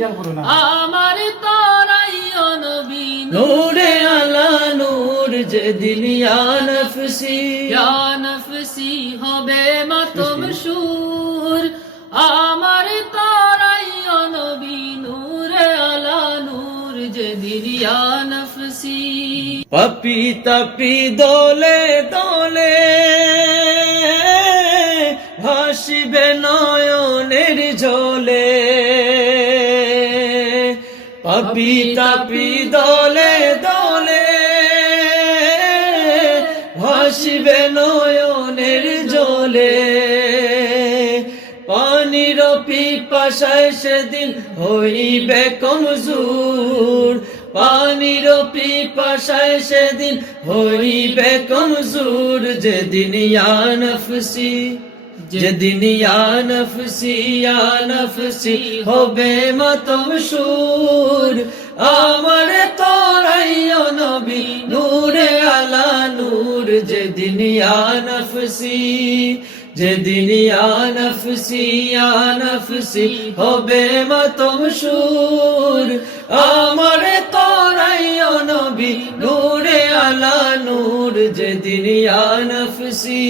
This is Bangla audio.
আমার তরাইও নবী নূরে আলা নূর যেদিন ইয়া নফসি ইয়া নফসি হবে মাতম সুর আমার তরাইও নবী নূরে আলা নূর যেদিন ইয়া নফসি পাপি তাপি দলে দলে ভাসিবে নয়নের জলে পাপি তাপি দলে দলে ভাসিবে নয়নের জলে পানির পিপাসায় সেদিন হইবে কমজোর পানির পিপাসায় সেদিন হইবে কমজোর যেদিন ইয়া নফসি যেদিন ইয়া নফসি ইয়া নফসি হবে মাতম সুর আমার তরাইও নবী নূরে আলা নূর যেদিন ইয়া নফসি যেদিন ইয়া নফসি ইয়া নফসি হবে মাতম সুর আমার তরাইও নবী নূরে আলা নূর যেদিন ইয়া নফসি